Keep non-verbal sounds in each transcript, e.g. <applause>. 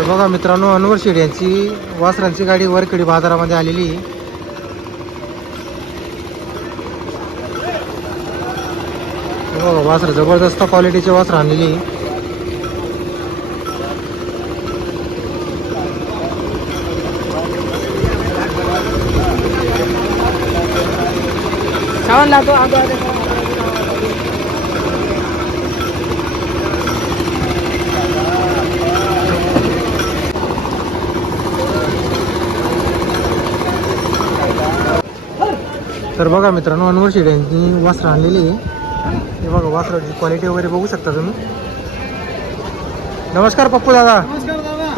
तर बघा मित्रांनो अनवर शेड यांची वासरांची गाडी वरकडी बाजारामध्ये आलेली. बघा वासर जबरदस्त क्वालिटीचे वासर आणलेली. छान लागतो तर बघा मित्रांनो अनवर शेड यांची वस्त्र आणलेली आहे. हे बघा वस्त्राची क्वालिटी वगैरे बघू शकता तुम्ही. नमस्कार पप्पू दादा. नमस्कार दादा.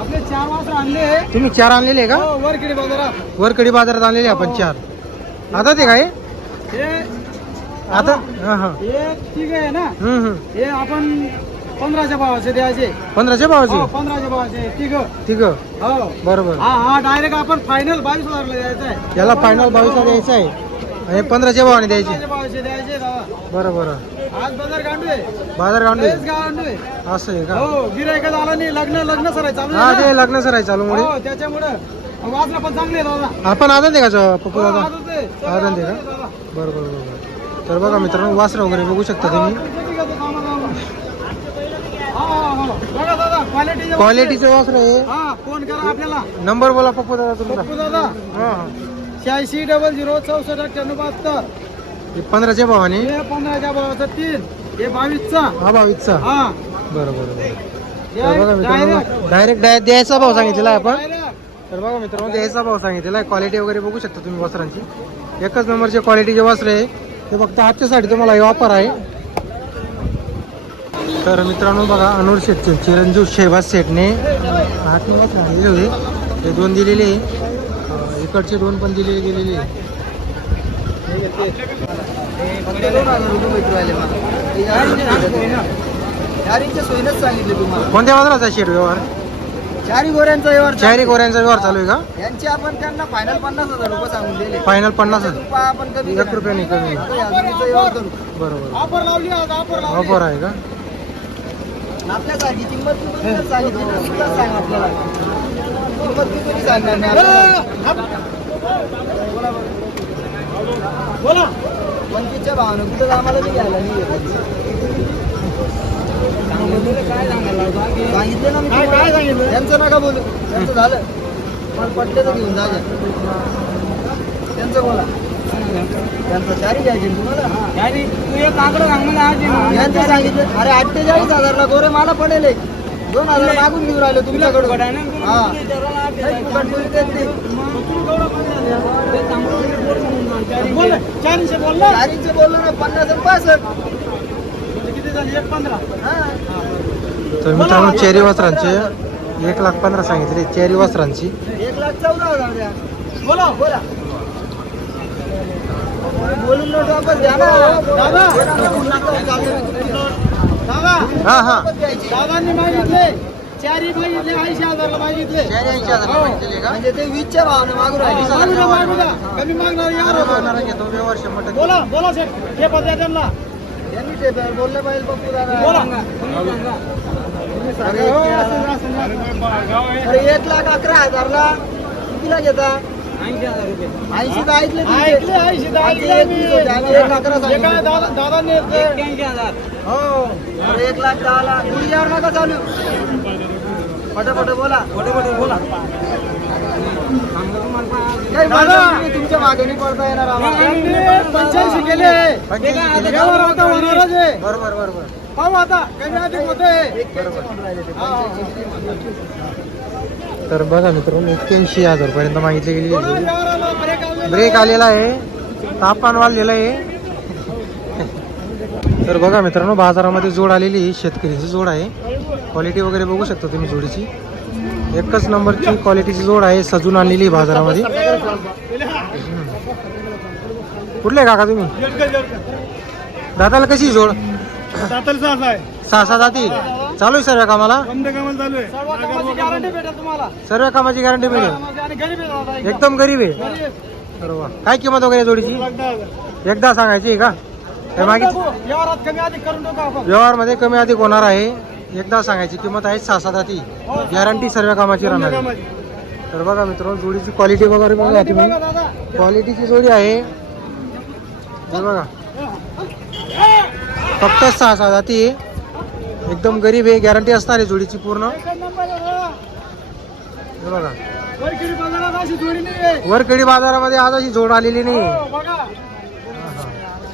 आपले चार आणले तुम्ही चार आणलेले आहे का? हो वरखेडी बाजारात. वरकडी बाजारात आणलेले आपण चार. आता ते काय? हे आता? हा हा. हे ठीक आहे ना? हम्म हम्म. हे आपण पंधराच्या भावाचे द्यायचे पंधराशे हो भावाची पंधराच्या भावाचे. ठीक ठीक हो. बरोबर. हा हा डायरेक्ट आपण फायनल बावीस हजारला द्यायचा आहे. याला फायनल बावीसला द्यायचं आहे. आणि पंधराशे भावाने द्यायची. पंधराच्या भावाचे द्यायचे दादा. बरं बरं. आज बाजार गांडू आहे. बाजार गांडू आहे? असं आहे का? हो गिरायक झाला नाही लग्न लग्न सराय चालू हा आहे ते ना. लग्न सर आहे चालू मुळे. हो त्याच्यामुळं. वाचलं पण चांगले आहे दादा. आपण आनंद आहे का पप्पू हो, दादा? आजच आहे. आनंद आहे आजच का? दादा. बरं बरं बरं बरं. तर बघा मित्रांनो वासरं वगैरे बघू शकता तुम्ही किती घेतो कामाला आम्हाला? हा, हा, हा. बघा दादा क्वालिटीचे क्वालिटीचं वासर आहे. हा फोन करा आपल्याला. नंबर बोला पप्पू दादा तुमचा. पप्पू दादा. हा. शहाऐंशी डबल झिरो चौसष्ट अठ्ठ्याण्णव बहात्तर. हे पंधराशे भावाने? हे पंधराच्या भावाचं तीन. हे बावीसचा. हा बावीसचा. हा. बरं बरं बरं. हे तर बघा मित्रांनो direct. डायरेक्ट द्यायचा भाव सांगितलेला आहे आपण. तर बघा मित्रांनो द्यायचा भाव सांगितलेला आहे. क्वालिटी वगैरे बघू शकता तुम्ही वस्त्रांची. एकच नंबरचे क्वालिटीचे वस्त्र आहे. ते फक्त आजच्यासाठी तुम्हाला हे ऑफर आहे. तर मित्रांनो बघा अनुर शेटचे चिरंजीव शेहबाज सेटने आठ नंबर आणलेले होते हे दोन दिलेले इकडचे दोन पण दिलेले गेलेले कोणत्या बाजाराचा शेट व्यवहार चारी गोऱ्यांचा व्यवहार? चारी गोऱ्यांचा व्यवहार चालू आहे का? यांचे आपण त्यांना फायनल पन्नास हजार. रुपये सांगून दिले फायनल पन्नास हजार आपण कमी. एक रुपयाने कमी बरोबर ऑफर लावली. ऑफर आहे का? आपल्यासाठी किंमत किती सांगितली ना सुद्धा सांग आपल्याला? किंमत किती सांगणार नाही आपल्याला. बोला पंचवीसच्या भावानं कुठं आम्हाला बी घ्यायला नाही सांगितलं ना मी काय सांगितलं? त्यांचं नका बोलू. त्यांचं झालं. मला पटलं तर घेऊन जा. त्यांचं बोला. त्यांचं चारी तू एक आकडं सांग मला आज यांचं सांगितलं. अरे अठ्ठेचाळीस हजारला गोरे मला पडेल. दोन हजार मागून घेऊन राहिले हा. नाही. चारशे बोलला चारीचे बोललो ना. पन्नास आणि पासष्ट. किती झाली? एक पंधरा. हा. तर मित्रांनो चेरी वस्त्रांचे एक लाख पंधरा सांगितले. चेरी वस्त्रांची. एक लाख चौदा हजार द्या. बोला. बोला बोलून नोट वापस द्या ना दादा. दादा हा हा. दादांनी मागितले चारी मागितले ऐंशी हजारला मागितले चेरी ऐंशी हजार? म्हणजे ते वीसच्या भावाने मागू राहिले मागू द्या. कमी मागणार यार घेतो शंभर टक्के. बोला बोला शेठ हे पद्या त्यांना यांनी ते बोललं पाहिजे पप्पू दादा बोला तुम्ही सांगा. हो, असं- असं- अरे एक लाख अकरा हजारला कितीला घेता ऐंशी हजार रुपये ऐंशी तर ऐकले ऐकले ऐंशी तर ऐकले मी. एक अकरा दादा हो अरे एक लाख दहा लाख तुम्ही यावर नका चालू पटापट बोला पटापट बोला काही दादा. माणसं तुम्ही तुमच्या मागणी पडता येणार आम्हाला पंच्याऐंशी आता होणारच आहे बरोबर बरोबर पाहू आता कमी अधिक होते तर बघा मित्रांनो एक्क्याऐंशी हजार पर्यंत मागितले. व्यवहाराला ब्रेक आलेला आहे. तापमान वाढलेलं आहे. <laughs> तर बघा मित्रांनो बाजारामध्ये जोड आलेली शेतकरीची जोड आहे. क्वालिटी वगैरे बघू शकता तुम्ही जोडीची. एकच नंबरची क्वालिटीची जोड आहे सजून आणलेली आहे बाजारामध्ये. कुठले काका तुम्ही? दादाला कशी जोड? सहा सहा जाती चालू आहे सर्व कामाला? कमते कामाला चालू आहे. सर्व कामाची गॅरंटी भेटेल तुम्हाला. सर्व कामाची गॅरंटी मिळेल आणि गरीब आहे दादा एकदम. एकदम गरीब आहे. गरीब आहे. काय किंमत वगैरे जोडीची. एकदा सांगायची आहे का? मागित टाकू. व्यवहारात कमी अधिक करून टाकू आपण. व्यवहारमध्ये कमी अधिक होणार आहे. एकदा सांगायची किंमत आहे सहा सात ती गॅरंटी सर्व कामाची राहणार आहे. तर बघा मित्रांनो जोडीची क्वालिटी वगैरे बघा तुम्ही. बघा दादा. क्वालिटीची जोडी आहे. हे बघा. फक्त सहा सहा ती एकदम गरीब आहे गॅरंटी असणार आहे जोडीची पूर्ण. हे बघा. वरखेडी बाजारात अशी जोडी नाही आहे. वरखेडी बाजारामध्ये आज अशी जोड आलेली नाही. हो, बघा.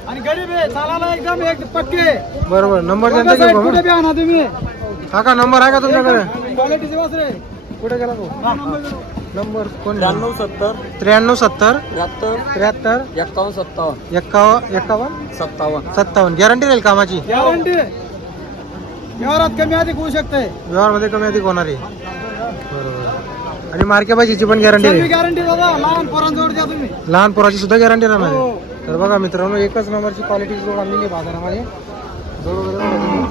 आणि गरीब आहे चालायला एकदम एक पक्के. बरोबर नंबर बघा त्यांचा घेऊ कुठे का बी आणा तुम्ही. काका नंबर आहे का तुमच्याकडे? क्वालिटीचे वासरे कुठे गेला तो? हा, नंबर कोण? त्र्याण्णव सत्तर. त्र्याण्णव सत्तर. त्र्याहत्तर. त्र्याहत्तर. एक्कावन्न सत्तावन्न. एक्कावन्न एक्कावन्न सत्तावन्न. सत्तावन्न. गॅरंटी राहील कामाची? गॅरंटी व्यवहारात कमी अधिक होऊ शकते. व्यवहारमध्ये कमी अधिक होणार. आहे बरोबर. आणि मार्के भाजीची पण गॅरंटी गॅरंटी दादा लहान पोरांजवळ द्या तुम्ही. लहान पोराची सुद्धा गॅरंटी राहणार हो. आहे तर बघा मित्रांनो एकच नंबरची क्वालिटी जोड आणलेली आहे बाजारामध्ये. तुम्ही.